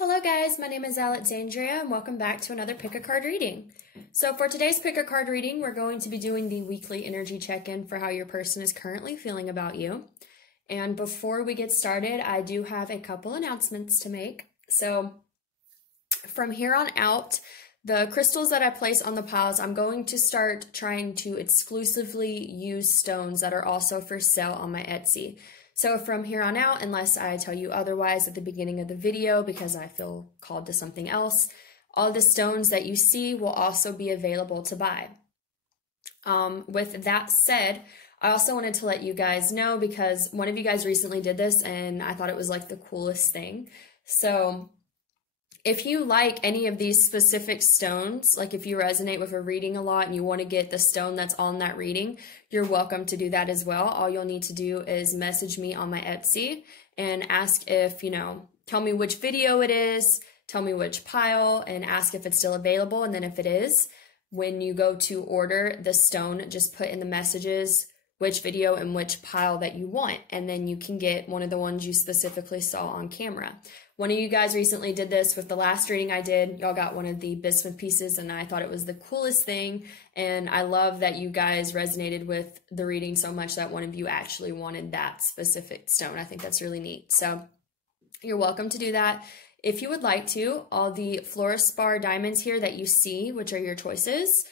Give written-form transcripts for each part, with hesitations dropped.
Hello guys, my name is Alexandria and welcome back to another pick a card reading. So for today's pick a card reading, we're going to be doing the weekly energy check-in for how your person is currently feeling about you. And before we get started, I do have a couple announcements to make. So from here on out, the crystals that I place on the piles, I'm going to start trying to exclusively use stones that are also for sale on my Etsy. So from here on out, unless I tell you otherwise at the beginning of the video because I feel called to something else, all the stones that you see will also be available to buy. With that said, I also wanted to let you guys know because one of you guys recently did this and I thought it was like the coolest thing. So if you like any of these specific stones, like if you resonate with a reading a lot and you want to get the stone that's on that reading, you're welcome to do that as well. All you'll need to do is message me on my Etsy and ask if, tell me which video it is, tell me which pile, and ask if it's still available. And then if it is, when you go to order the stone, just put in the messages which video and which pile that you want, and then you can get one of the ones you specifically saw on camera. One of you guys recently did this with the last reading I did. Y'all got one of the bismuth pieces, and I thought it was the coolest thing, and I love that you guys resonated with the reading so much that one of you actually wanted that specific stone. I think that's really neat. So you're welcome to do that. If you would like to, all the fluorspar diamonds here that you see, which are your choices,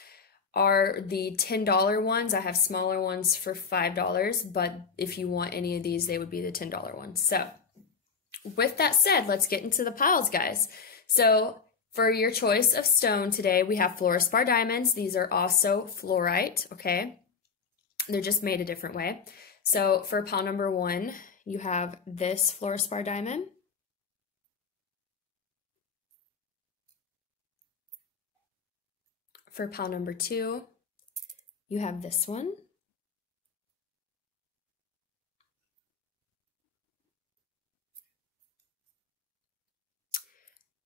are the $10 ones. I have smaller ones for $5, but if you want any of these, they would be the $10 ones. So with that said, let's get into the piles, guys. So for your choice of stone today, we have fluorspar diamonds. These are also fluorite, okay? They're just made a different way. So for pile number 1, you have this fluorspar diamond. For pile number 2, you have this one.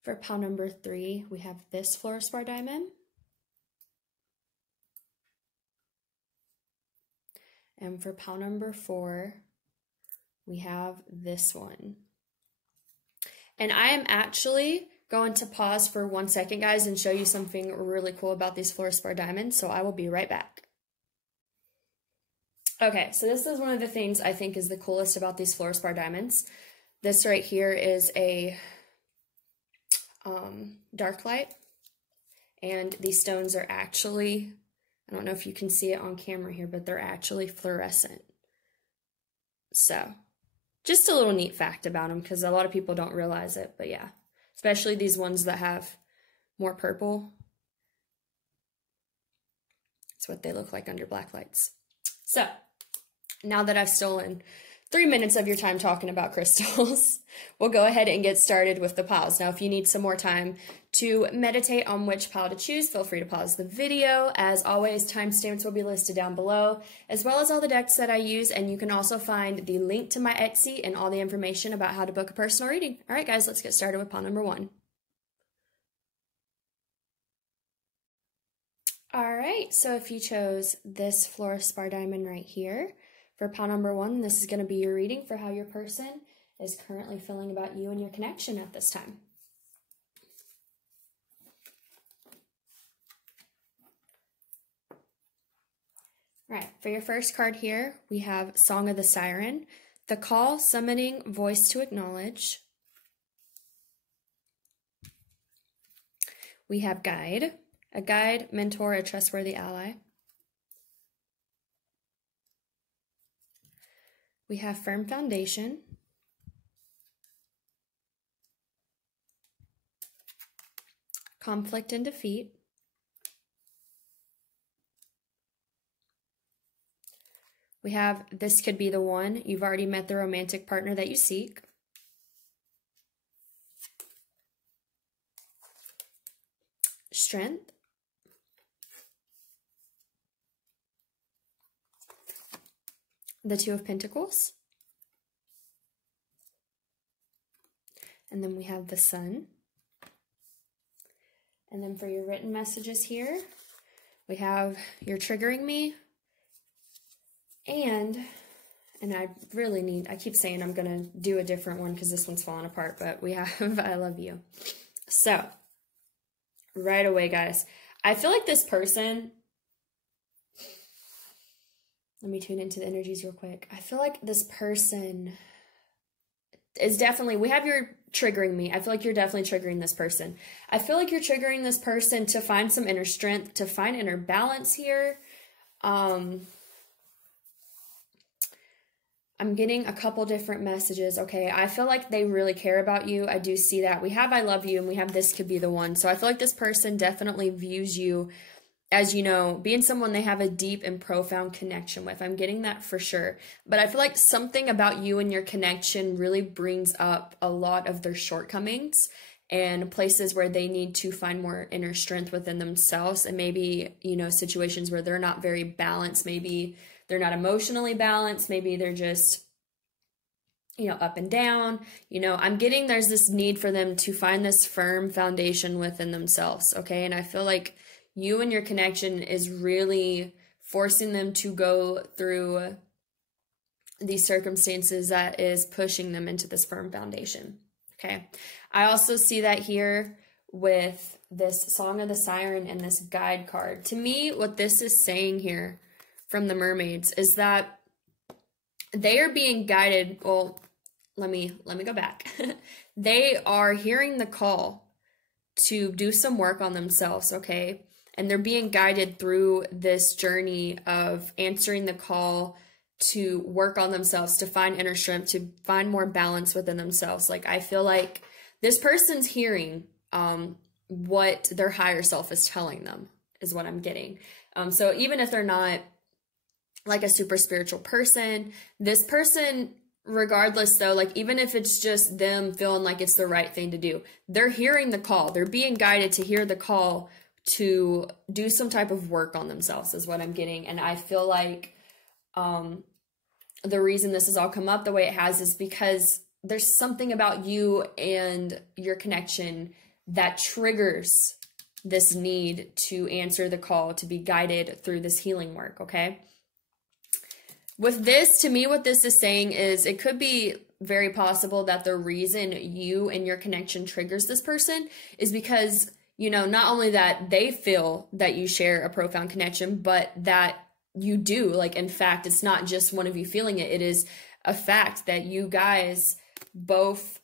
For pile number 3, we have this fluorspar diamond. And for pile number 4, we have this one. And I am actually going to pause for 1 second, guys, and show you something really cool about these fluorspar diamonds, so I will be right back. Okay, so this is one of the things I think is the coolest about these fluorspar diamonds. This right here is a dark light, and these stones are actually, I don't know if you can see it on camera here, but they're actually fluorescent. So just a little neat fact about them because a lot of people don't realize it, but yeah. Especially these ones that have more purple. That's what they look like under black lights. So, now that I've stolen 3 minutes of your time talking about crystals, we'll go ahead and get started with the piles. Now, if you need some more time to meditate on which pile to choose, feel free to pause the video. As always, timestamps will be listed down below, as well as all the decks that I use, and you can also find the link to my Etsy and all the information about how to book a personal reading. All right, guys, let's get started with pile number 1. All right, so if you chose this fluorspar diamond right here, for pile number 1, this is going to be your reading for how your person is currently feeling about you and your connection at this time. All right, for your first card here, we have Song of the Siren, the call, summoning, voice to acknowledge. We have Guide, a guide, mentor, a trustworthy ally. We have Firm Foundation. Conflict and Defeat. We have This Could Be the One. You've already met the romantic partner that you seek. Strength. The Two of Pentacles. And then we have the Sun. And then for your written messages here, we have You're Triggering Me and And I keep saying I'm going to do a different one because this one's falling apart, but we have I love you. So, right away, guys, I feel like this person, let me tune into the energies real quick. I feel like this person is definitely, we have your triggering me. I feel like you're definitely triggering this person. I feel like you're triggering this person to find some inner strength, to find inner balance here. I'm getting a couple different messages. Okay, I feel like they really care about you. I do see that. We have I love you, and we have this could be the one. So I feel like this person definitely views you as, you know, being someone they have a deep and profound connection with. I'm getting that for sure. But I feel like something about you and your connection really brings up a lot of their shortcomings and places where they need to find more inner strength within themselves, and maybe, you know, situations where they're not very balanced. Maybe they're not emotionally balanced. Maybe they're just, you know, up and down. You know, I'm getting there's this need for them to find this firm foundation within themselves, okay? And I feel like you and your connection is really forcing them to go through these circumstances that is pushing them into this firm foundation, okay? I also see that here with this Song of the Siren and this guide card. To me, what this is saying here from the Mermaids is that they are being guided. Well, let me go back. They are hearing the call to do some work on themselves, okay? And they're being guided through this journey of answering the call to work on themselves, to find inner strength, to find more balance within themselves. Like, I feel like this person's hearing what their higher self is telling them is what I'm getting. So even if they're not like a super spiritual person, this person, regardless though, like even if it's just them feeling like it's the right thing to do, they're hearing the call. They're being guided to hear the call to do some type of work on themselves is what I'm getting. And I feel like the reason this has all come up the way it has is because there's something about you and your connection that triggers this need to answer the call, to be guided through this healing work, okay? With this, to me, what this is saying is it could be very possible that the reason you and your connection triggers this person is because, you know, not only that they feel that you share a profound connection, but that you do. Like, in fact, it's not just one of you feeling it. It is a fact that you guys both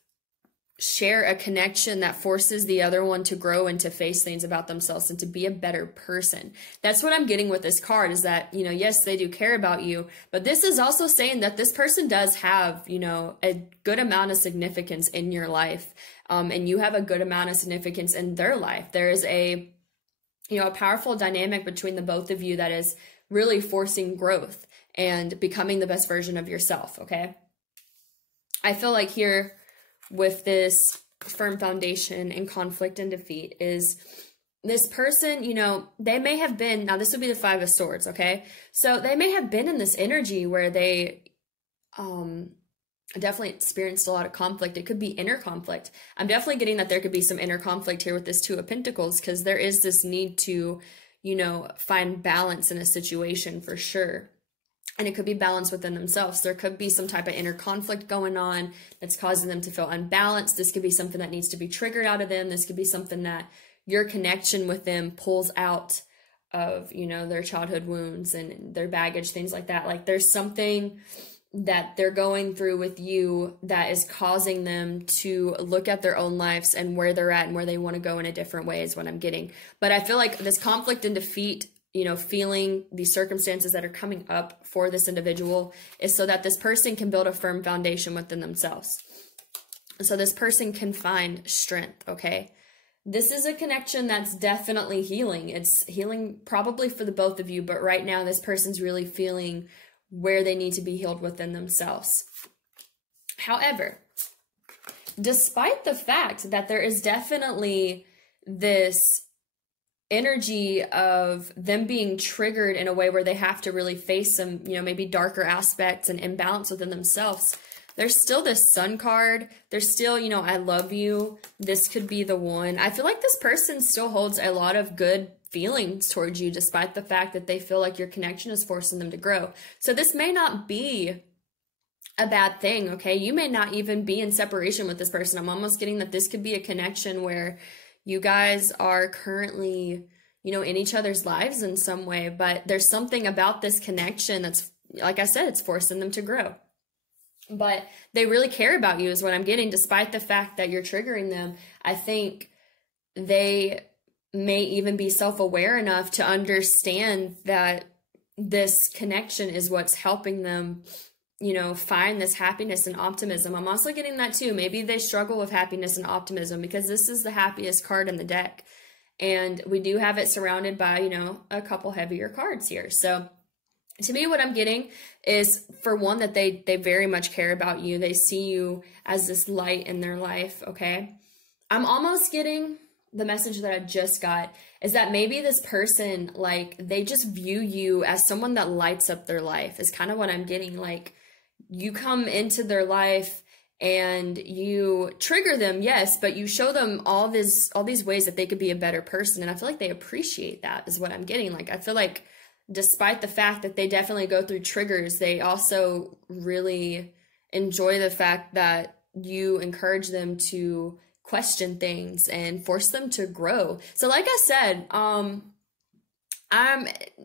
share a connection that forces the other one to grow and to face things about themselves and to be a better person. That's what I'm getting with this card, is that, you know, yes, they do care about you, but this is also saying that this person does have, you know, a good amount of significance in your life, and you have a good amount of significance in their life. There is a, you know, a powerful dynamic between the both of you that is really forcing growth and becoming the best version of yourself, okay? I feel like here, with this firm foundation and conflict and defeat, is this person, you know, they may have been, now this would be the Five of Swords, okay? So they may have been in this energy where they definitely experienced a lot of conflict. It could be inner conflict. I'm definitely getting that there could be some inner conflict here with this Two of Pentacles, because there is this need to, you know, find balance in a situation for sure. And it could be balance within themselves. There could be some type of inner conflict going on that's causing them to feel unbalanced. This could be something that needs to be triggered out of them. This could be something that your connection with them pulls out of, you know, their childhood wounds and their baggage, things like that. Like, there's something that they're going through with you that is causing them to look at their own lives and where they're at and where they want to go in a different way is what I'm getting. But I feel like this conflict and defeat, you know, feeling these circumstances that are coming up for this individual is so that this person can build a firm foundation within themselves. So this person can find strength, okay? This is a connection that's definitely healing. It's healing probably for the both of you, but right now this person's really feeling where they need to be healed within themselves. However, despite the fact that there is definitely this energy of them being triggered in a way where they have to really face some, you know, maybe darker aspects and imbalance within themselves, there's still this Sun card. There's still, you know, I love you. This could be the one. I feel like this person still holds a lot of good feelings towards you, despite the fact that they feel like your connection is forcing them to grow. So this may not be a bad thing, okay? You may not even be in separation with this person. I'm almost getting that this could be a connection where you guys are currently, you know, in each other's lives in some way, but there's something about this connection that's, like I said, it's forcing them to grow. But they really care about you is what I'm getting, despite the fact that you're triggering them. I think they may even be self-aware enough to understand that this connection is what's helping them, you know, find this happiness and optimism. I'm also getting that too. Maybe they struggle with happiness and optimism because this is the happiest card in the deck. And we do have it surrounded by, you know, a couple heavier cards here. So to me, what I'm getting is, for one, that they very much care about you. They see you as this light in their life, okay? I'm almost getting the message that I just got is that maybe this person, like, they just view you as someone that lights up their life is kind of what I'm getting. Like, you come into their life and you trigger them, yes, but you show them all these ways that they could be a better person. And I feel like they appreciate that is what I'm getting. Like, I feel like despite the fact that they definitely go through triggers, they also really enjoy the fact that you encourage them to question things and force them to grow. So like I said,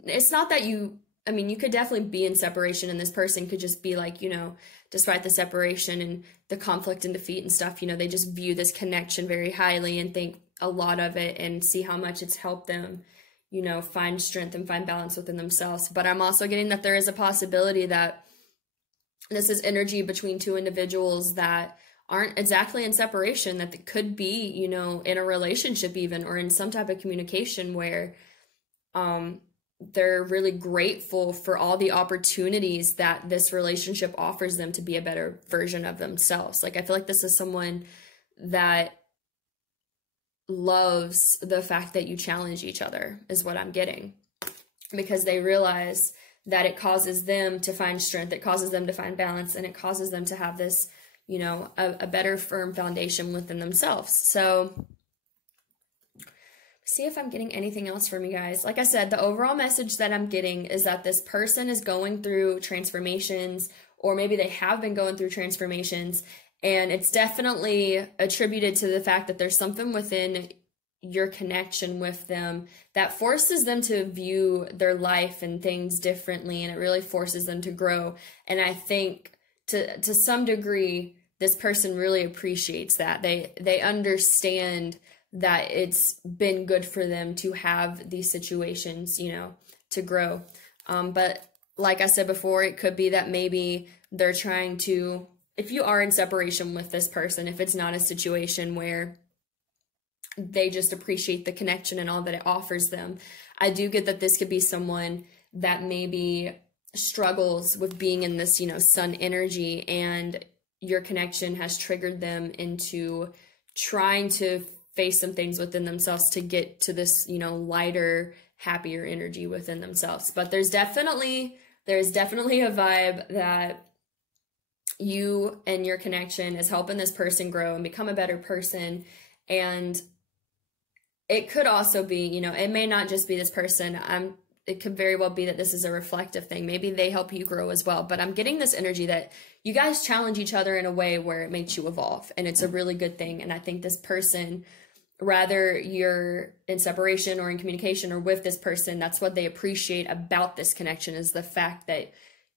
it's not that you could definitely be in separation and this person could just be like, you know, despite the separation and the conflict and defeat and stuff, you know, they just view this connection very highly and think a lot of it and see how much it's helped them, you know, find strength and find balance within themselves. But I'm also getting that there is a possibility that this is energy between two individuals that aren't exactly in separation, that they could be, you know, in a relationship even, or in some type of communication where they're really grateful for all the opportunities that this relationship offers them to be a better version of themselves. Like, I feel like this is someone that loves the fact that you challenge each other is what I'm getting, because they realize that it causes them to find strength, it causes them to find balance, and it causes them to have this, you know, a better firm foundation within themselves. So see if I'm getting anything else from you guys. Like I said, the overall message that I'm getting is that this person is going through transformations, or maybe they have been going through transformations, and it's definitely attributed to the fact that there's something within your connection with them that forces them to view their life and things differently, and it really forces them to grow. And I think to some degree, this person really appreciates that. They understand that it's been good for them to have these situations, you know, to grow. But like I said before, it could be that maybe they're trying to, if you are in separation with this person, if it's not a situation where they just appreciate the connection and all that it offers them, I do get that this could be someone that maybe struggles with being in this, you know, sun energy, and your connection has triggered them into trying to face some things within themselves to get to this, you know, lighter, happier energy within themselves. But there's definitely a vibe that you and your connection is helping this person grow and become a better person. And it could also be, you know, it may not just be this person. It could very well be that this is a reflective thing. Maybe they help you grow as well. But I'm getting this energy that you guys challenge each other in a way where it makes you evolve. And it's a really good thing. And I think this person, whether you're in separation or in communication or with this person, that's what they appreciate about this connection, is the fact that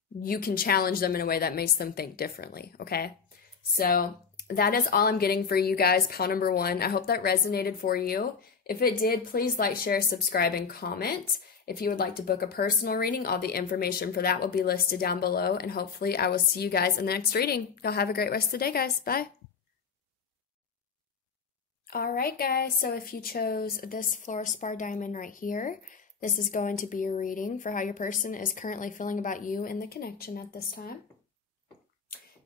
you can challenge them in a way that makes them think differently, okay? So that is all I'm getting for you guys, pile number 1. I hope that resonated for you. If it did, please like, share, subscribe, and comment. If you would like to book a personal reading, all the information for that will be listed down below, and hopefully I will see you guys in the next reading. Y'all have a great rest of the day, guys. Bye. All right, guys, so if you chose this fluorspar diamond right here, this is going to be a reading for how your person is currently feeling about you in the connection at this time.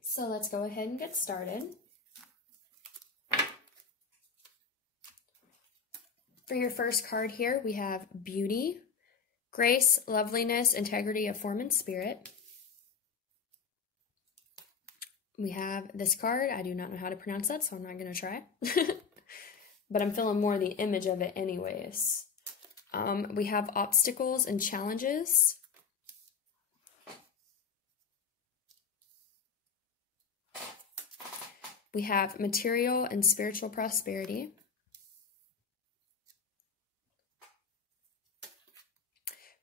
So let's go ahead and get started. For your first card here, we have beauty, grace, loveliness, integrity of form and spirit. We have this card. I do not know how to pronounce that, so I'm not going to try. But I'm feeling more the image of it anyways. We have obstacles and challenges. We have material and spiritual prosperity.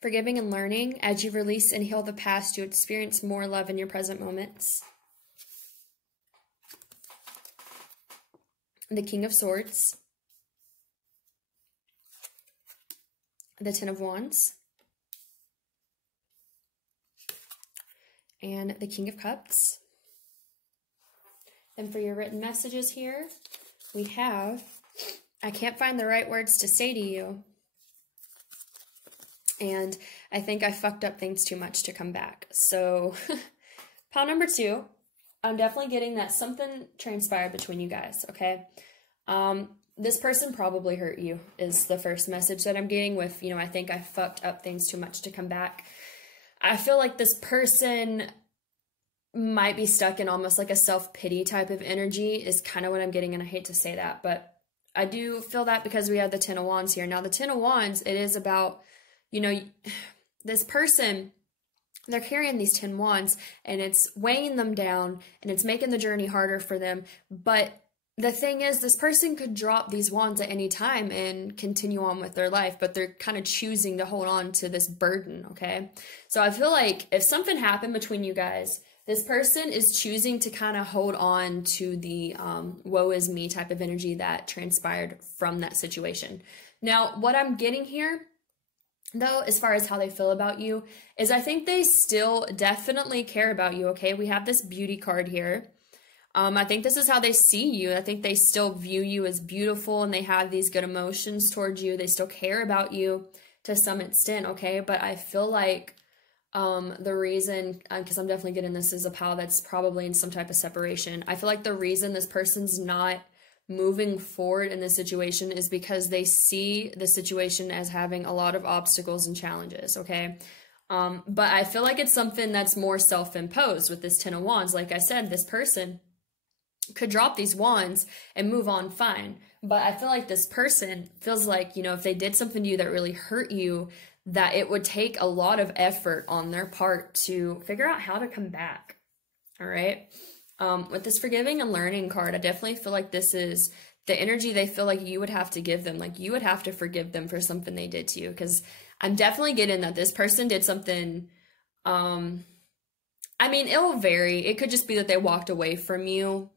Forgiving and learning. As you release and heal the past, you experience more love in your present moments. The King of Swords. The Ten of Wands. And the King of Cups. And for your written messages here, we have, I can't find the right words to say to you. And I think I fucked up things too much to come back. So, pile number 2, I'm definitely getting that something transpired between you guys, okay? This person probably hurt you is the first message that I'm getting with, I think I fucked up things too much to come back. I feel like this person might be stuck in almost like a self-pity type of energy is kind of what I'm getting, and I hate to say that, but I do feel that because we have the Ten of Wands here. Now, the Ten of Wands, it is about, this person, they're carrying these 10 wands, and it's weighing them down, and it's making the journey harder for them, but the thing is, this person could drop these wands at any time and continue on with their life, but they're kind of choosing to hold on to this burden, okay? So I feel like if something happened between you guys, this person is choosing to kind of hold on to the woe is me type of energy that transpired from that situation. Now, what I'm getting here, though, as far as how they feel about you, is I think they still definitely care about you, okay? We have this beauty card here. I think this is how they see you. I think they still view you as beautiful, and they have these good emotions towards you. They still care about you to some extent, okay? But I feel like the reason, because I'm definitely getting this as a pal that's probably in some type of separation, I feel like the reason this person's not moving forward in this situation is because they see the situation as having a lot of obstacles and challenges, okay? But I feel like it's something that's more self-imposed with this Ten of Wands. Like I said, this person could drop these wands and move on fine. But I feel like this person feels like, if they did something to you that really hurt you, that it would take a lot of effort on their part to figure out how to come back, all right? With this forgiving and learning card, I definitely feel like this is the energy they feel like you would have to give them. Like you would have to forgive them for something they did to you. Because I'm definitely getting that this person did something, it will vary. It could just be that they walked away from you.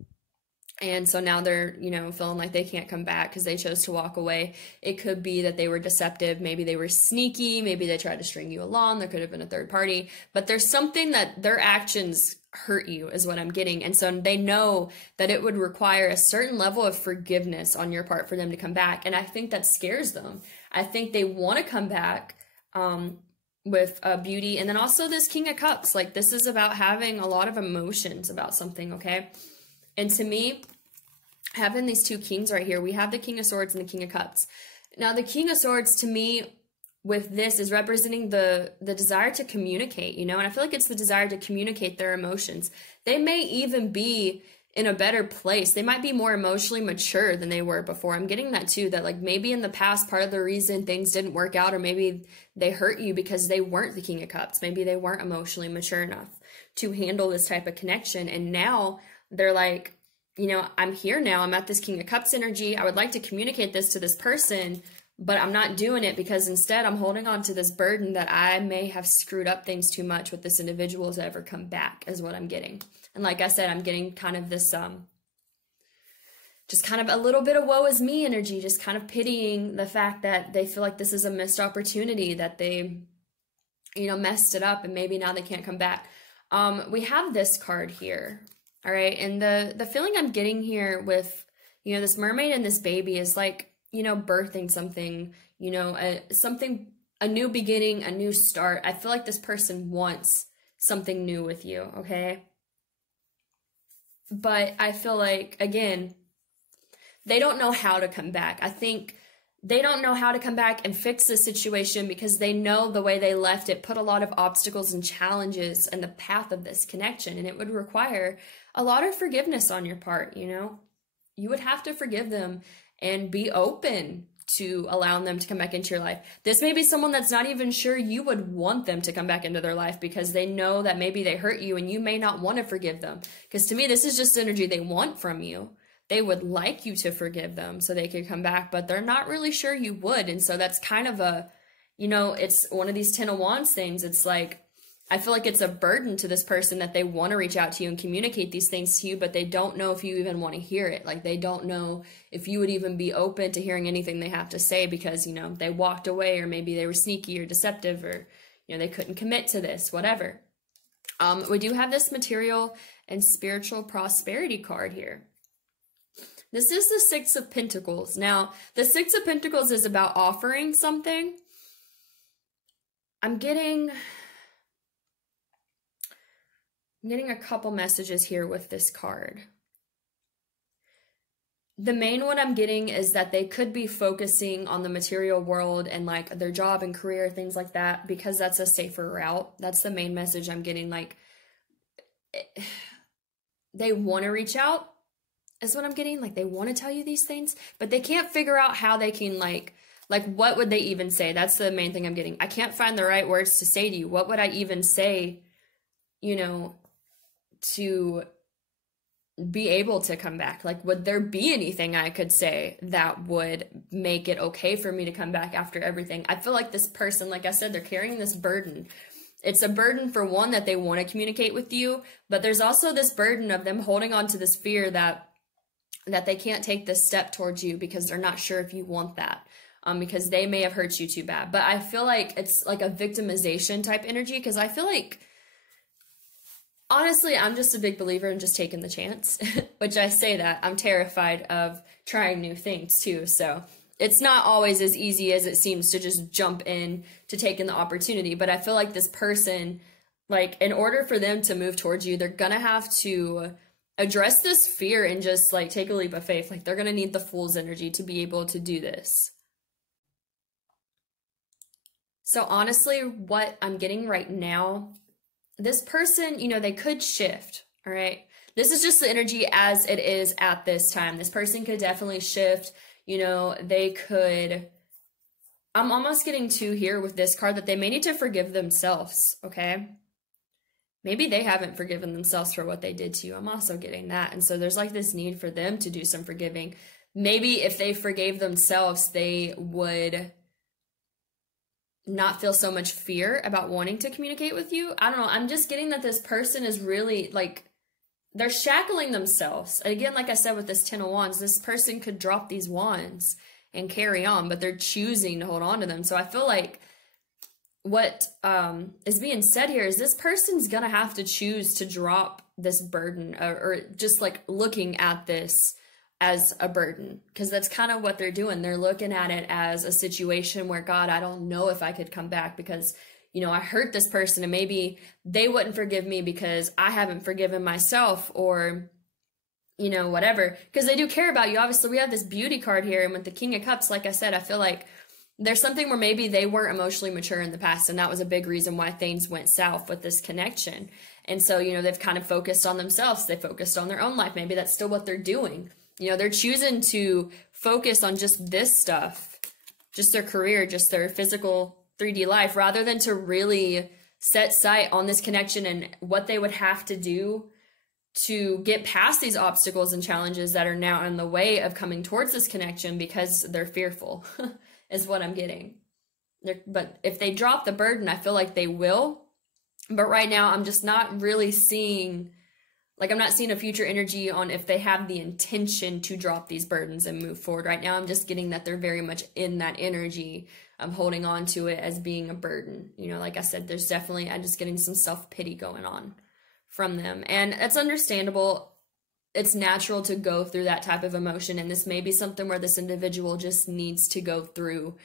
And so now they're, feeling like they can't come back because they chose to walk away. It could be that they were deceptive. Maybe they were sneaky. Maybe they tried to string you along. There could have been a third party. But there's something that their actions hurt you is what I'm getting. And so they know that it would require a certain level of forgiveness on your part for them to come back. And I think that scares them. I think they want to come back with beauty. And then also this King of Cups. Like this is about having a lot of emotions about something, okay? And to me, having these two kings right here, we have the King of Swords and the King of Cups. Now, the King of Swords, to me, with this is representing the desire to communicate, and I feel like it's the desire to communicate their emotions. They may even be in a better place. They might be more emotionally mature than they were before. I'm getting that too, that like maybe in the past, part of the reason things didn't work out, or maybe they hurt you because they weren't the King of Cups. Maybe they weren't emotionally mature enough to handle this type of connection. And now they're like, I'm here now. I'm at this King of Cups energy. I would like to communicate this to this person, but I'm not doing it because instead I'm holding on to this burden that I may have screwed up things too much with this individual to ever come back is what I'm getting. And like I said, I'm getting kind of this, just kind of a little bit of woe is me energy, just kind of pitying the fact that they feel like this is a missed opportunity, that they, messed it up and maybe now they can't come back. We have this card here. All right. And the feeling I'm getting here with, this mermaid and this baby is like, birthing something, a new beginning, a new start. I feel like this person wants something new with you. Okay. But I feel like, again, they don't know how to come back. I think they don't know how to come back and fix the situation because they know the way they left it put a lot of obstacles and challenges in the path of this connection. And it would require a lot of forgiveness on your part, You would have to forgive them and be open to allowing them to come back into your life. This may be someone that's not even sure you would want them to come back into their life because they know that maybe they hurt you and you may not want to forgive them. Because to me, this is just energy they want from you. They would like you to forgive them so they could come back, but they're not really sure you would. And so that's kind of a, you know, it's one of these 10 of Wands things. It's like, I feel like it's a burden to this person that they want to reach out to you and communicate these things to you, but they don't know if you even want to hear it. Like, they don't know if you would even be open to hearing anything they have to say because, you know, they walked away, or maybe they were sneaky or deceptive, or, you know, they couldn't commit to this, whatever. We do have this material and spiritual prosperity card here. This is the Six of Pentacles. Now, the Six of Pentacles is about offering something. I'm getting a couple messages here with this card. The main one I'm getting is that they could be focusing on the material world and like their job and career, things like that, because that's a safer route. That's the main message I'm getting. Like, they want to reach out is what I'm getting. Like, they want to tell you these things, but they can't figure out how they can like what would they even say? That's the main thing I'm getting. I can't find the right words to say to you. What would I even say, you know, to be able to come back? Like, would there be anything I could say that would make it okay for me to come back after everything? I feel like this person, like I said, they're carrying this burden. It's a burden for one, that they want to communicate with you, but there's also this burden of them holding on to this fear that they can't take this step towards you because they're not sure if you want that, because they may have hurt you too bad. But I feel like it's like a victimization type energy, because I feel like, honestly, I'm just a big believer in just taking the chance, which I say that. I'm terrified of trying new things too. So it's not always as easy as it seems to just jump in to taking the opportunity. But I feel like this person, like, in order for them to move towards you, they're going to have to address this fear and just like take a leap of faith. Like, they're going to need the Fool's energy to be able to do this. So honestly, what I'm getting right now, this person, you know, they could shift, all right? This is just the energy as it is at this time. This person could definitely shift, you know, they could, I'm almost getting to here with this card that they may need to forgive themselves, okay? Maybe they haven't forgiven themselves for what they did to you. I'm also getting that. And so there's like this need for them to do some forgiving. Maybe if they forgave themselves, they would not feel so much fear about wanting to communicate with you. I don't know. I'm just getting that this person is really like, they're shackling themselves. Again, like I said, with this 10 of Wands, this person could drop these wands and carry on, but they're choosing to hold on to them. So I feel like what is being said here is this person's going to have to choose to drop this burden, or just like looking at this as a burden, because that's kind of what they're doing. They're looking at it as a situation where, God, I don't know if I could come back because, you know, I hurt this person and maybe they wouldn't forgive me because I haven't forgiven myself, or, you know, whatever, because they do care about you. Obviously, we have this beauty card here, and with the King of Cups, like I said, I feel like there's something where maybe they weren't emotionally mature in the past, and that was a big reason why things went south with this connection. And so, you know, they've kind of focused on themselves. They focused on their own life. Maybe that's still what they're doing. You know, they're choosing to focus on just this stuff, just their career, just their physical 3D life, rather than to really set sight on this connection and what they would have to do to get past these obstacles and challenges that are now in the way of coming towards this connection, because they're fearful is what I'm getting. But if they drop the burden, I feel like they will. But right now, I'm just not really seeing, like, I'm not seeing a future energy on if they have the intention to drop these burdens and move forward. Right now, I'm just getting that they're very much in that energy of holding on to it as being a burden. You know, like I said, there's definitely, I'm just getting some self-pity going on from them. And it's understandable. It's natural to go through that type of emotion. And this may be something where this individual just needs to go through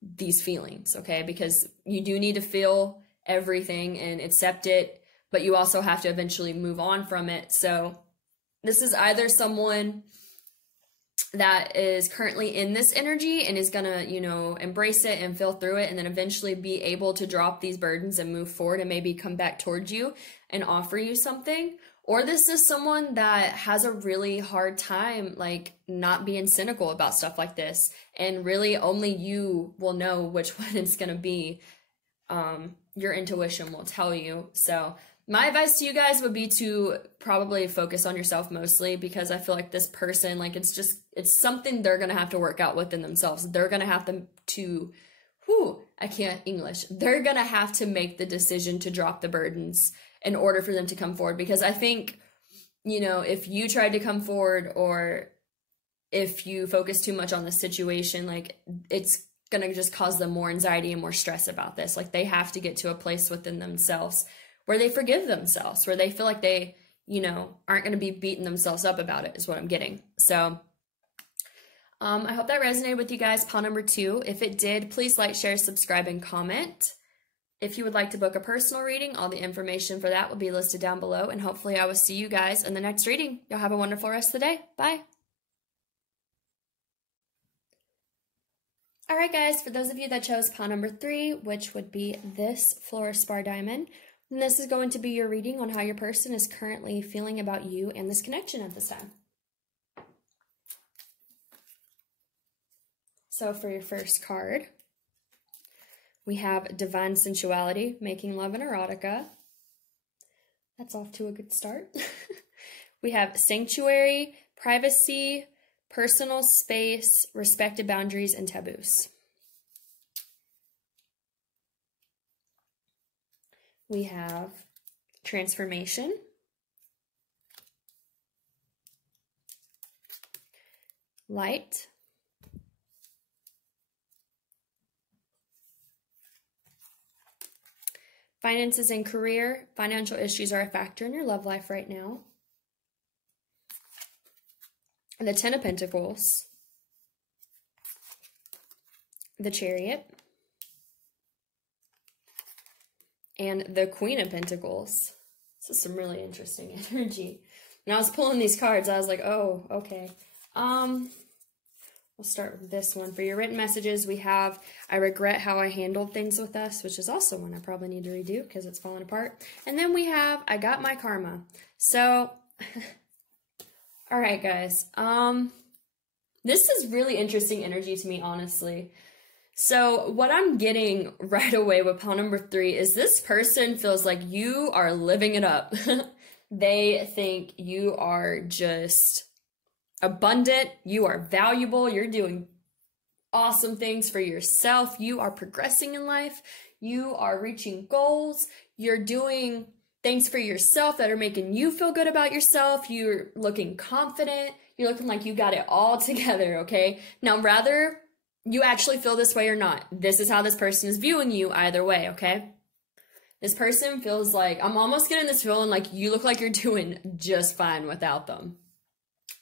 these feelings, okay? Because you do need to feel everything and accept it, but you also have to eventually move on from it. So this is either someone that is currently in this energy and is gonna, you know, embrace it and feel through it, and then eventually be able to drop these burdens and move forward and maybe come back towards you and offer you something. Or this is someone that has a really hard time, like, not being cynical about stuff like this. And really only you will know which one it's going to be. Your intuition will tell you. So my advice to you guys would be to probably focus on yourself mostly, because I feel like this person, like, it's something they're going to have to work out within themselves. They're going to have They're going to have to make the decision to drop the burdens in order for them to come forward. Because I think, you know, if you tried to come forward, or if you focus too much on the situation, like, it's going to just cause them more anxiety and more stress about this. Like, they have to get to a place within themselves where they forgive themselves, where they feel like they, you know, aren't going to be beating themselves up about it, is what I'm getting. So I hope that resonated with you guys, pile number 2. If it did, please like, share, subscribe, and comment. If you would like to book a personal reading, all the information for that will be listed down below, and hopefully I will see you guys in the next reading. Y'all have a wonderful rest of the day. Bye. All right, guys, for those of you that chose pile number 3, which would be this fluorspar diamond, and this is going to be your reading on how your person is currently feeling about you and this connection at this time. So for your first card, we have Divine Sensuality, Making Love and Erotica. That's off to a good start. We have Sanctuary, Privacy, Personal Space, Respected Boundaries, and Taboos. We have Transformation, Light, Finances and Career. Financial issues are a factor in your love life right now. The Ten of Pentacles, the Chariot, and the Queen of Pentacles. This is some really interesting energy. When I was pulling these cards, I was like, oh, okay. We'll start with this one. For your written messages, we have I regret how I handled things with us, which is also one I probably need to redo because it's falling apart. And then we have I got my karma. So, all right, guys. This is really interesting energy to me, honestly. So what I'm getting right away with pile number 3 is this person feels like you are living it up. They think you are just abundant, you are valuable, you're doing awesome things for yourself, you are progressing in life, you are reaching goals, you're doing things for yourself that are making you feel good about yourself, you're looking confident, you're looking like you got it all together, okay? Now, rather you actually feel this way or not, this is how this person is viewing you either way, okay? This person feels like, I'm almost getting this feeling like you look like you're doing just fine without them.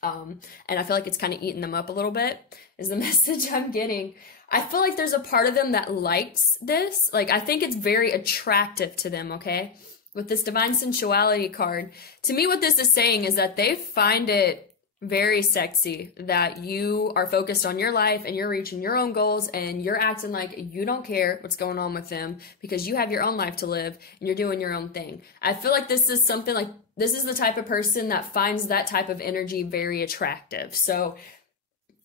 And I feel like it's kind of eating them up a little bit, is the message I'm getting. I feel like there's a part of them that likes this. Like, I think it's very attractive to them, okay? With this Divine Sensuality card, to me what this is saying is that they find it very sexy that you are focused on your life and you're reaching your own goals and you're acting like you don't care what's going on with them because you have your own life to live and you're doing your own thing. I feel like this is something like, this is the type of person that finds that type of energy very attractive. So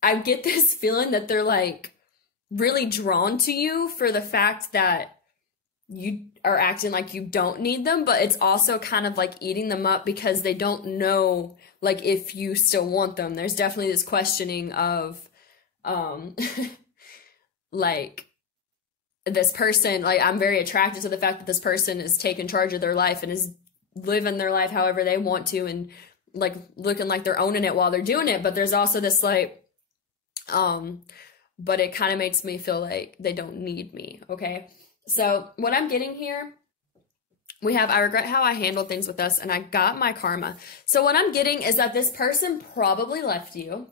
I get this feeling that they're like really drawn to you for the fact that you are acting like you don't need them, but it's also kind of like eating them up because they don't know like if you still want them. There's definitely this questioning of like this person, like I'm very attracted to the fact that this person is taking charge of their life and is living their life however they want to and like looking like they're owning it while they're doing it. But there's also this like but it kind of makes me feel like they don't need me, okay? So what I'm getting here, we have I regret how I handled things with us and I got my karma. So what I'm getting is that this person probably left you.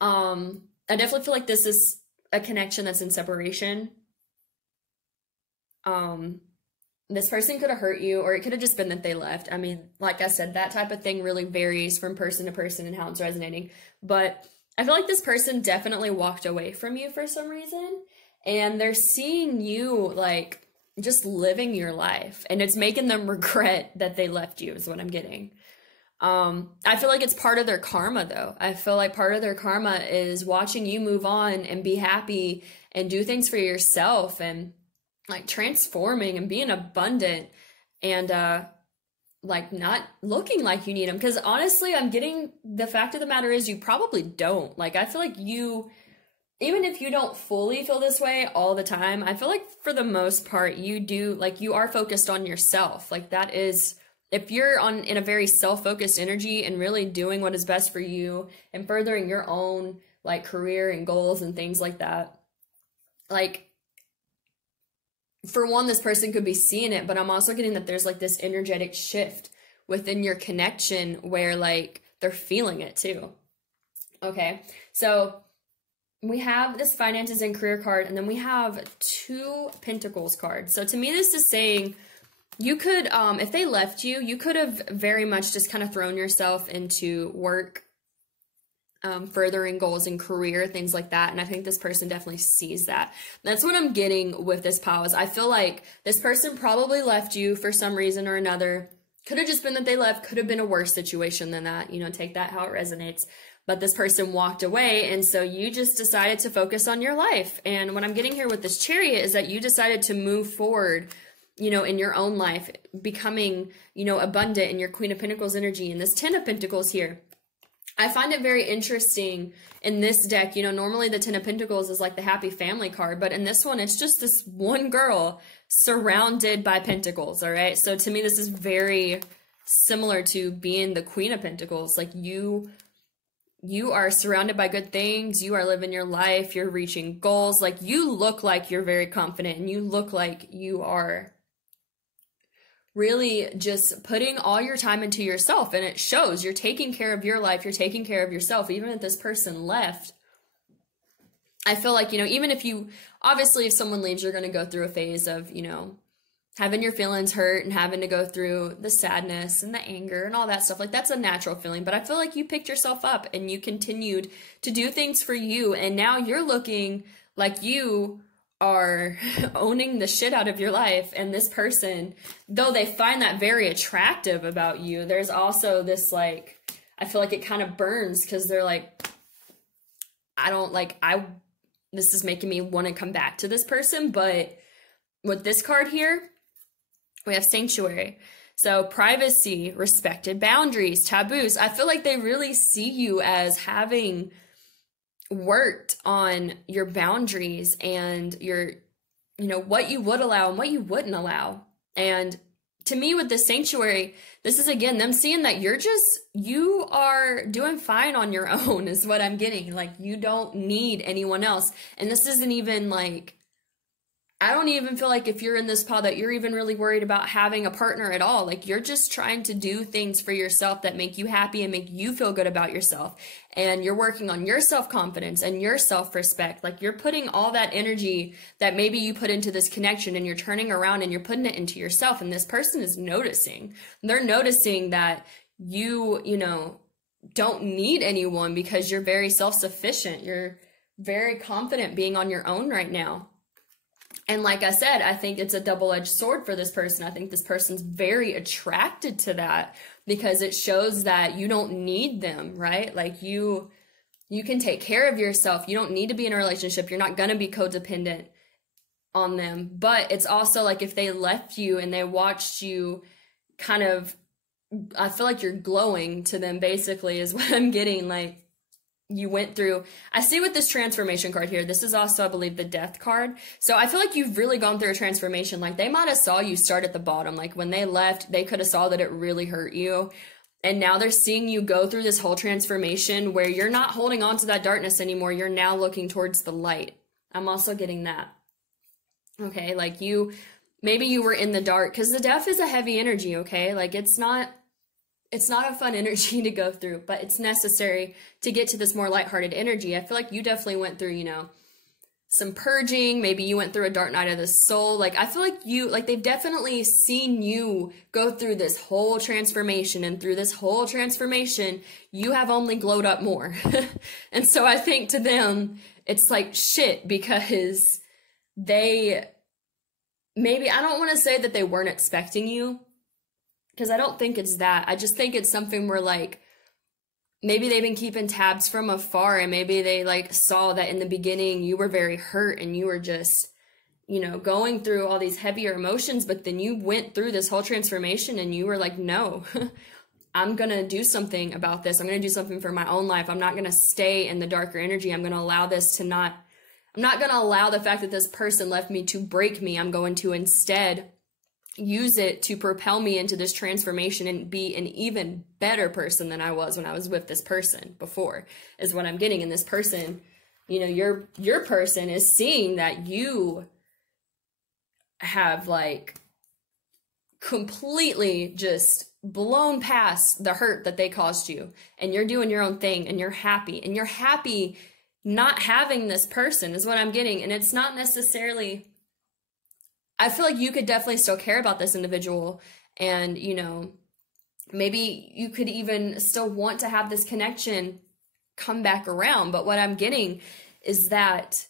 I definitely feel like this is a connection that's in separation. This person could have hurt you, or it could have just been that they left. I mean, like I said, that type of thing really varies from person to person and how it's resonating. But I feel like this person definitely walked away from you for some reason. And they're seeing you like just living your life, and it's making them regret that they left you is what I'm getting. I feel like it's part of their karma, though. I feel like part of their karma is watching you move on and be happy and do things for yourself and like transforming and being abundant and like not looking like you need them. Because honestly, I'm getting the fact of the matter is you probably don't. Like, I feel like you, even if you don't fully feel this way all the time, I feel like for the most part you do, like you are focused on yourself. Like that is, if you're in a very self-focused energy and really doing what is best for you and furthering your own like career and goals and things like that, like for one, this person could be seeing it, but I'm also getting that there's like this energetic shift within your connection where like they're feeling it too. Okay, so we have this finances and career card, and then we have 2 pentacles cards. So to me, this is saying you could, if they left you, you could have very much just kind of thrown yourself into work, furthering goals in career, things like that. And I think this person definitely sees that. That's what I'm getting with this pause. I feel like this person probably left you for some reason or another. Could have just been that they left, could have been a worse situation than that, you know, take that how it resonates. But this person walked away, and so you just decided to focus on your life. And what I'm getting here with this Chariot is that you decided to move forward, you know, in your own life, becoming, you know, abundant in your Queen of Pentacles energy and this 10 of Pentacles here. I find it very interesting in this deck. You know, normally the 10 of Pentacles is like the happy family card, but in this one, it's just this one girl surrounded by pentacles, all right? So to me, this is very similar to being the Queen of Pentacles. Like you are surrounded by good things. You are living your life. You're reaching goals. Like you look like you're very confident, and you look like you are really just putting all your time into yourself, and it shows. You're taking care of your life. You're taking care of yourself. Even if this person left, I feel like, you know, even if you, obviously if someone leaves, you're going to go through a phase of, you know, having your feelings hurt and having to go through the sadness and the anger and all that stuff. Like that's a natural feeling, but I feel like you picked yourself up and you continued to do things for you. And now you're looking like you are owning the shit out of your life. And this person, though they find that very attractive about you, there's also this like, I feel like it kind of burns because they're like, this is making me want to come back to this person. But with this card here, we have sanctuary. So privacy, respected boundaries, taboos. I feel like they really see you as having worked on your boundaries and your, you know, what you would allow and what you wouldn't allow. And to me with this sanctuary, this is again, them seeing that you are doing fine on your own is what I'm getting. Like you don't need anyone else. And this isn't even like, I don't even feel like if you're in this pod that you're even really worried about having a partner at all. Like you're just trying to do things for yourself that make you happy and make you feel good about yourself. And you're working on your self-confidence and your self-respect. Like you're putting all that energy that maybe you put into this connection, and you're turning around and you're putting it into yourself. And this person is noticing. They're noticing that you know, don't need anyone because you're very self-sufficient. You're very confident being on your own right now. And like I said, I think it's a double-edged sword for this person. I think this person's very attracted to that because it shows that you don't need them, right? Like you can take care of yourself. You don't need to be in a relationship. You're not going to be codependent on them. But it's also like if they left you and they watched you kind of, I feel like you're glowing to them basically is what I'm getting. Like you went through, I see with this transformation card here, this is also, I believe, the death card. So I feel like you've really gone through a transformation. Like they might have saw you start at the bottom. Like when they left, they could have saw that it really hurt you. And now they're seeing you go through this whole transformation where you're not holding on to that darkness anymore. You're now looking towards the light. I'm also getting that. Okay, like maybe you were in the dark because the death is a heavy energy, okay? Like it's not a fun energy to go through, but it's necessary to get to this more lighthearted energy. I feel like you definitely went through, you know, some purging. Maybe you went through a dark night of the soul. Like, I feel like they've definitely seen you go through this whole transformation, and through this whole transformation, you have only glowed up more. And so I think to them, it's like shit because maybe, I don't want to say that they weren't expecting you, because I don't think it's that. I just think it's something where like maybe they've been keeping tabs from afar, and maybe they like saw that in the beginning you were very hurt and you were just, you know, going through all these heavier emotions, but then you went through this whole transformation and you were like, no, I'm going to do something about this. I'm going to do something for my own life. I'm not going to stay in the darker energy. I'm going to allow this to not, I'm not going to allow the fact that this person left me to break me. I'm going to instead use it to propel me into this transformation and be an even better person than I was when I was with this person before, is what I'm getting. And this person, you know, your person is seeing that you have like completely just blown past the hurt that they caused you, and you're doing your own thing, and you're happy not having this person, is what I'm getting. And it's not necessarily, I feel like you could definitely still care about this individual, and, you know, maybe you could even still want to have this connection come back around. But what I'm getting is that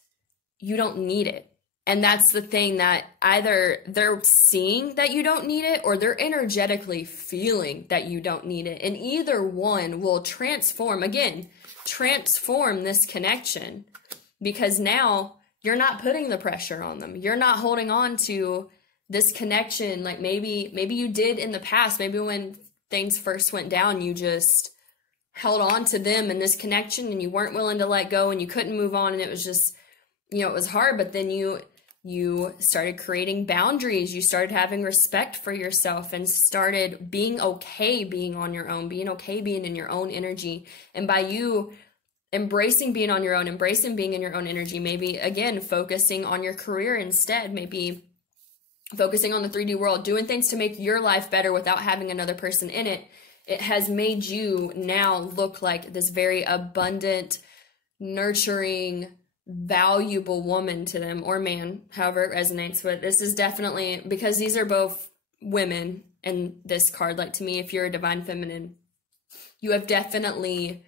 you don't need it. And that's the thing, that either they're seeing that you don't need it, or they're energetically feeling that you don't need it. And either one will transform this connection, because now you're not putting the pressure on them. You're not holding on to this connection like maybe you did in the past. Maybe when things first went down, you just held on to them in this connection and you weren't willing to let go, and you couldn't move on, and it was just, you know, it was hard. But then you started creating boundaries. You started having respect for yourself and started being okay being on your own, being okay being in your own energy. And by you embracing being on your own, embracing being in your own energy, maybe again focusing on your career instead, maybe focusing on the 3D world, doing things to make your life better without having another person in it, it has made you now look like this very abundant, nurturing, valuable woman to them, or man, however it resonates. But this is definitely, because these are both women in this card, like to me, if you're a divine feminine, you have definitely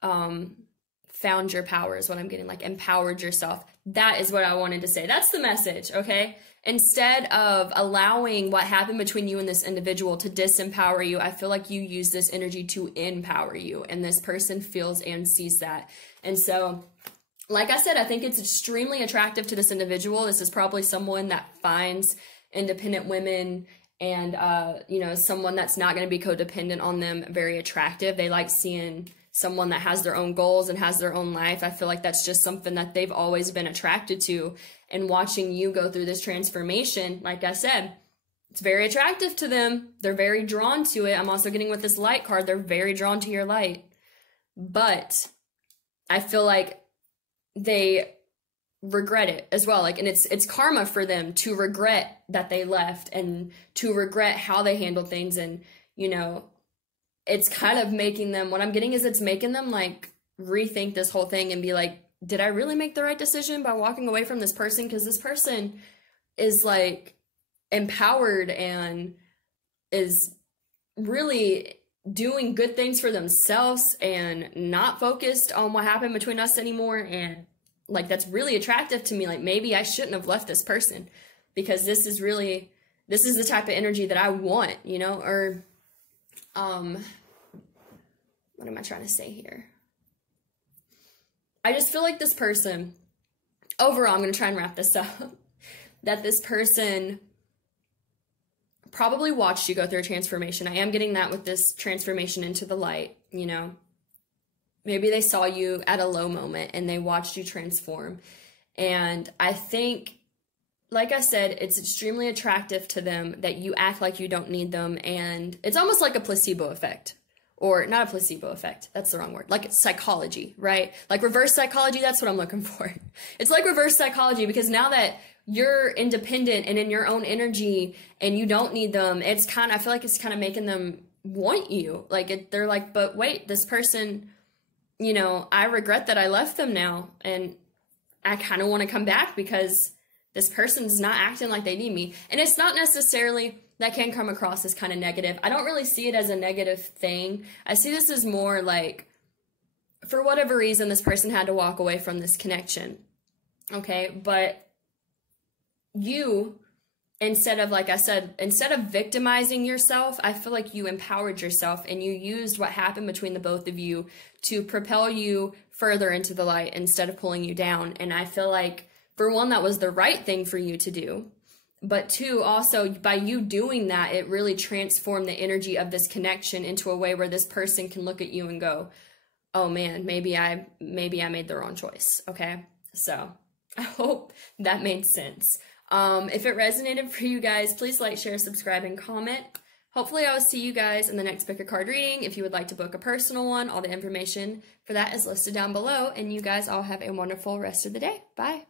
found your power, is what I'm getting, like empowered yourself. That is what I wanted to say. That's the message, okay? Instead of allowing what happened between you and this individual to disempower you, I feel like you use this energy to empower you, and this person feels and sees that. And so, like I said, I think it's extremely attractive to this individual. This is probably someone that finds independent women and, you know, someone that's not going to be codependent on them very attractive. They like seeing someone that has their own goals and has their own life. I feel like that's just something that they've always been attracted to. And watching you go through this transformation, like I said, it's very attractive to them. They're very drawn to it. I'm also getting with this light card, they're very drawn to your light. But I feel like they regret it as well. Like, and it's karma for them to regret that they left and to regret how they handled things. And, you know, it's kind of making them, what I'm getting is it's making them like rethink this whole thing and be like, did I really make the right decision by walking away from this person? Because this person is like empowered and is really doing good things for themselves and not focused on what happened between us anymore. And like, that's really attractive to me. Like, maybe I shouldn't have left this person, because this is the type of energy that I want, you know? Or, what am I trying to say here? I just feel like this person, overall, I'm going to try and wrap this up, that this person probably watched you go through a transformation. I am getting that with this transformation into the light, you know. Maybe they saw you at a low moment and they watched you transform. And I think, like I said, it's extremely attractive to them that you act like you don't need them. And it's almost like a placebo effect. Or not a placebo effect, that's the wrong word. Like, it's psychology, right? Like reverse psychology, that's what I'm looking for. It's like reverse psychology, because now that you're independent and in your own energy and you don't need them, it's kind of, I feel like it's kind of making them want you. Like, they're like, but wait, this person, you know, I regret that I left them now. And I kind of want to come back because this person's not acting like they need me. And it's not necessarily, that can come across as kind of negative. I don't really see it as a negative thing. I see this as more like, for whatever reason, this person had to walk away from this connection. Okay, but you instead of, like I said, instead of victimizing yourself, I feel like you empowered yourself and you used what happened between the both of you to propel you further into the light instead of pulling you down. And I feel like, for one, that was the right thing for you to do. But two, also, by you doing that, it really transformed the energy of this connection into a way where this person can look at you and go, oh man, maybe I made the wrong choice. Okay. So I hope that made sense. If it resonated for you guys, please like, share, subscribe, and comment. Hopefully I'll see you guys in the next pick a card reading. If you would like to book a personal one, all the information for that is listed down below. And you guys all have a wonderful rest of the day. Bye.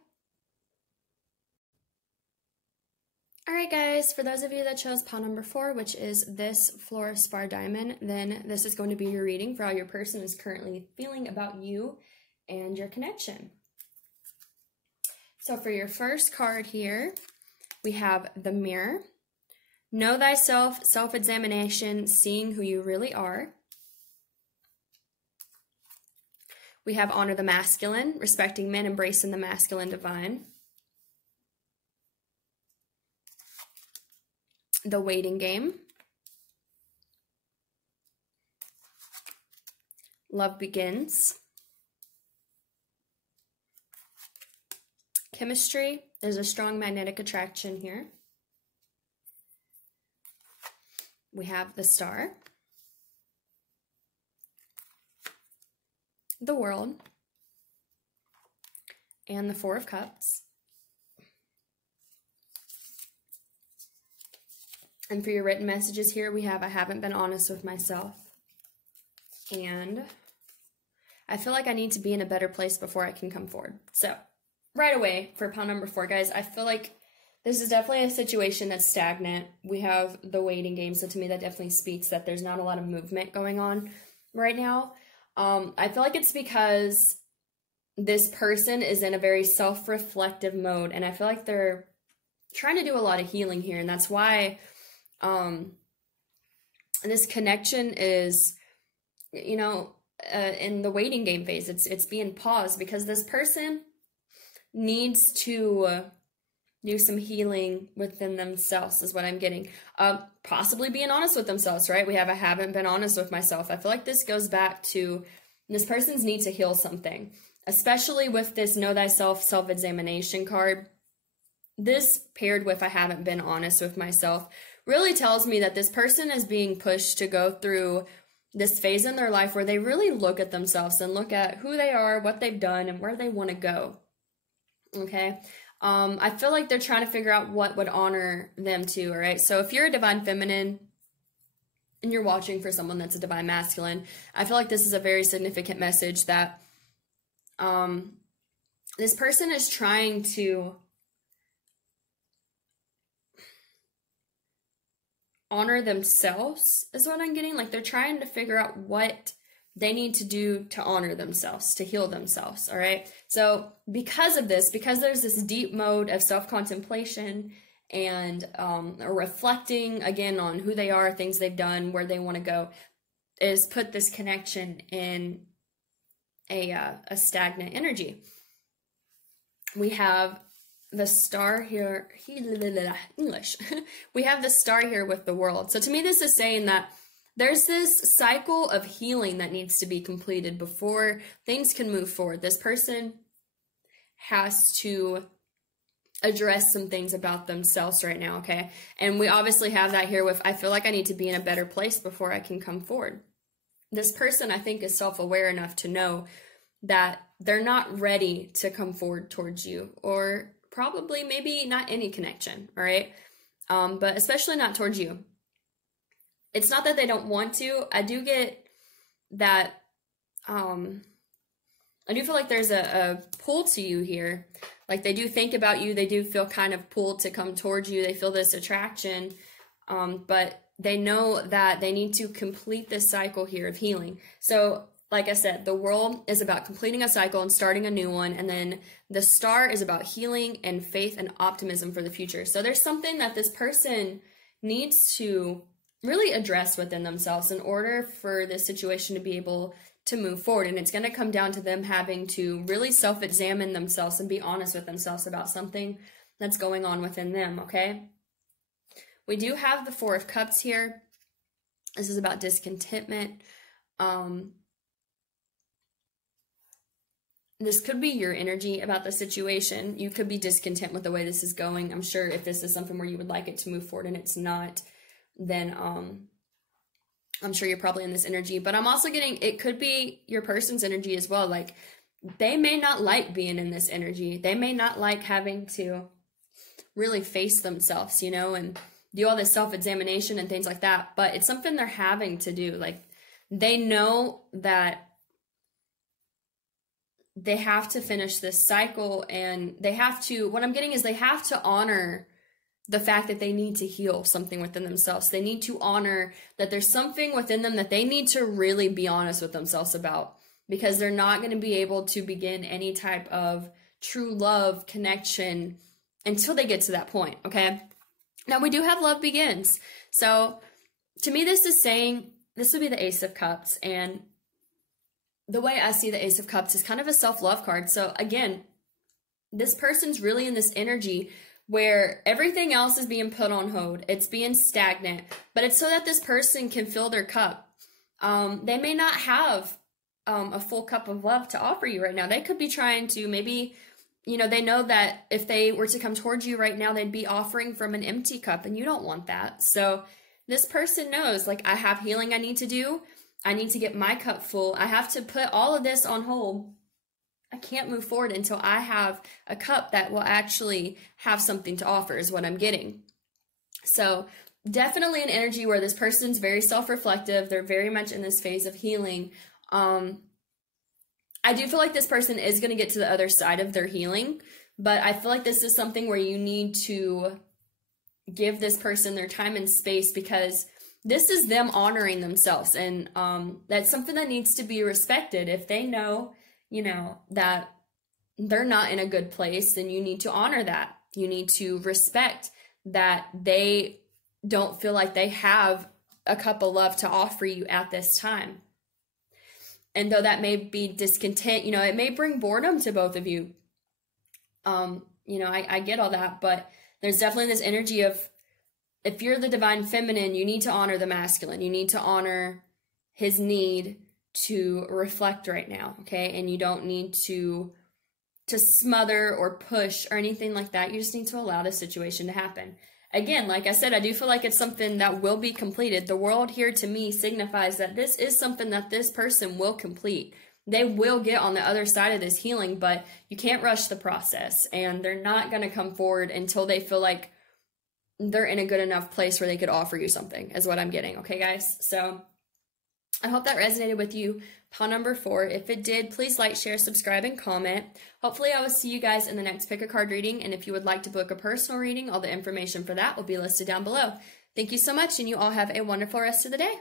Alright guys, for those of you that chose pile number 4, which is this fluorspar diamond, then this is going to be your reading for how your person is currently feeling about you and your connection. So for your first card here, we have the Mirror. Know thyself, self-examination, seeing who you really are. We have Honor the Masculine, respecting men, embracing the masculine divine. The Waiting Game. Love Begins. Chemistry. There's a strong magnetic attraction here. We have the Star. The World. And the Four of Cups. And for your written messages here, we have I haven't been honest with myself. And I feel like I need to be in a better place before I can come forward. So, right away, for pile number 4, guys, I feel like this is definitely a situation that's stagnant. We have the waiting game, so to me that definitely speaks that there's not a lot of movement going on right now. I feel like it's because this person is in a very self-reflective mode, and I feel like they're trying to do a lot of healing here, and that's why this connection is, in the waiting game phase. It's being paused because this person needs to do some healing within themselves is what I'm getting. Possibly being honest with themselves, right? We have I haven't been honest with myself. I feel like this goes back to this person's need to heal something, especially with this Know Thyself self-examination card. This paired with I haven't been honest with myself really tells me that this person is being pushed to go through this phase in their life where they really look at themselves and look at who they are, what they've done, and where they want to go. Okay? I feel like they're trying to figure out what would honor them too, all right? So if you're a divine feminine and you're watching for someone that's a divine masculine, I feel like this is a very significant message that this person is trying to honor themselves is what I'm getting. Like they're trying to figure out what they need to do to honor themselves, to heal themselves, all right? So because of this, because there's this deep mode of self-contemplation and reflecting, again, on who they are, things they've done, where they want to go, is put this connection in a stagnant energy. We have the Star here, English. We have the Star here with the World. So to me, this is saying that there's this cycle of healing that needs to be completed before things can move forward. This person has to address some things about themselves right now, okay? And we obviously have that here with, I feel like I need to be in a better place before I can come forward. This person, I think, is self-aware enough to know that they're not ready to come forward towards you, or probably maybe not any connection, all right? But especially not towards you. It's not that they don't want to. I do get that, I do feel like there's a pull to you here. Like they do think about you. They do feel kind of pulled to come towards you. They feel this attraction, but they know that they need to complete this cycle here of healing. So like I said, the World is about completing a cycle and starting a new one. And then the Star is about healing and faith and optimism for the future. So there's something that this person needs to really address within themselves in order for this situation to be able to move forward. And it's going to come down to them having to really self-examine themselves and be honest with themselves about something that's going on within them, okay? We do have the Four of Cups here. This is about discontentment. This could be your energy about the situation. You could be discontent with the way this is going. I'm sure if this is something where you would like it to move forward and it's not, then I'm sure you're probably in this energy. But I'm also getting, it could be your person's energy as well. Like, they may not like being in this energy. They may not like having to really face themselves, you know, and do all this self-examination and things like that. But it's something they're having to do. Like, they know that they have to finish this cycle, and they have to, what I'm getting is they have to honor the fact that they need to heal something within themselves. They need to honor that there's something within them that they need to really be honest with themselves about, because they're not going to be able to begin any type of true love connection until they get to that point, okay? Now, we do have love begins. So, to me, this is saying, this would be the Ace of Cups, and the way I see the Ace of Cups is kind of a self-love card. So again, this person's really in this energy where everything else is being put on hold. It's being stagnant, but it's so that this person can fill their cup. They may not have a full cup of love to offer you right now. They could be trying to maybe, you know, they know that if they were to come towards you right now, they'd be offering from an empty cup, and you don't want that. So this person knows, like, I have healing I need to do. I need to get my cup full. I have to put all of this on hold. I can't move forward until I have a cup that will actually have something to offer, is what I'm getting. So definitely an energy where this person's very self-reflective. They're very much in this phase of healing. I do feel like this person is going to get to the other side of their healing, but I feel like this is something where you need to give this person their time and space, because this is them honoring themselves, and that's something that needs to be respected. If they know, you know, that they're not in a good place, then you need to honor that. You need to respect that they don't feel like they have a cup of love to offer you at this time. And though that may be discontent, you know, it may bring boredom to both of you. You know, I get all that, but there's definitely this energy of, if you're the divine feminine, you need to honor the masculine. You need to honor his need to reflect right now, okay? And you don't need to smother or push or anything like that. You just need to allow the situation to happen. Again, like I said, I do feel like it's something that will be completed. The world here to me signifies that this is something that this person will complete. They will get on the other side of this healing, but you can't rush the process. And they're not going to come forward until they feel like they're in a good enough place where they could offer you something, is what I'm getting. Okay, guys? So I hope that resonated with you. Pile number 4. If it did, please like, share, subscribe, and comment. Hopefully I will see you guys in the next pick a card reading. And if you would like to book a personal reading, all the information for that will be listed down below. Thank you so much, and you all have a wonderful rest of the day.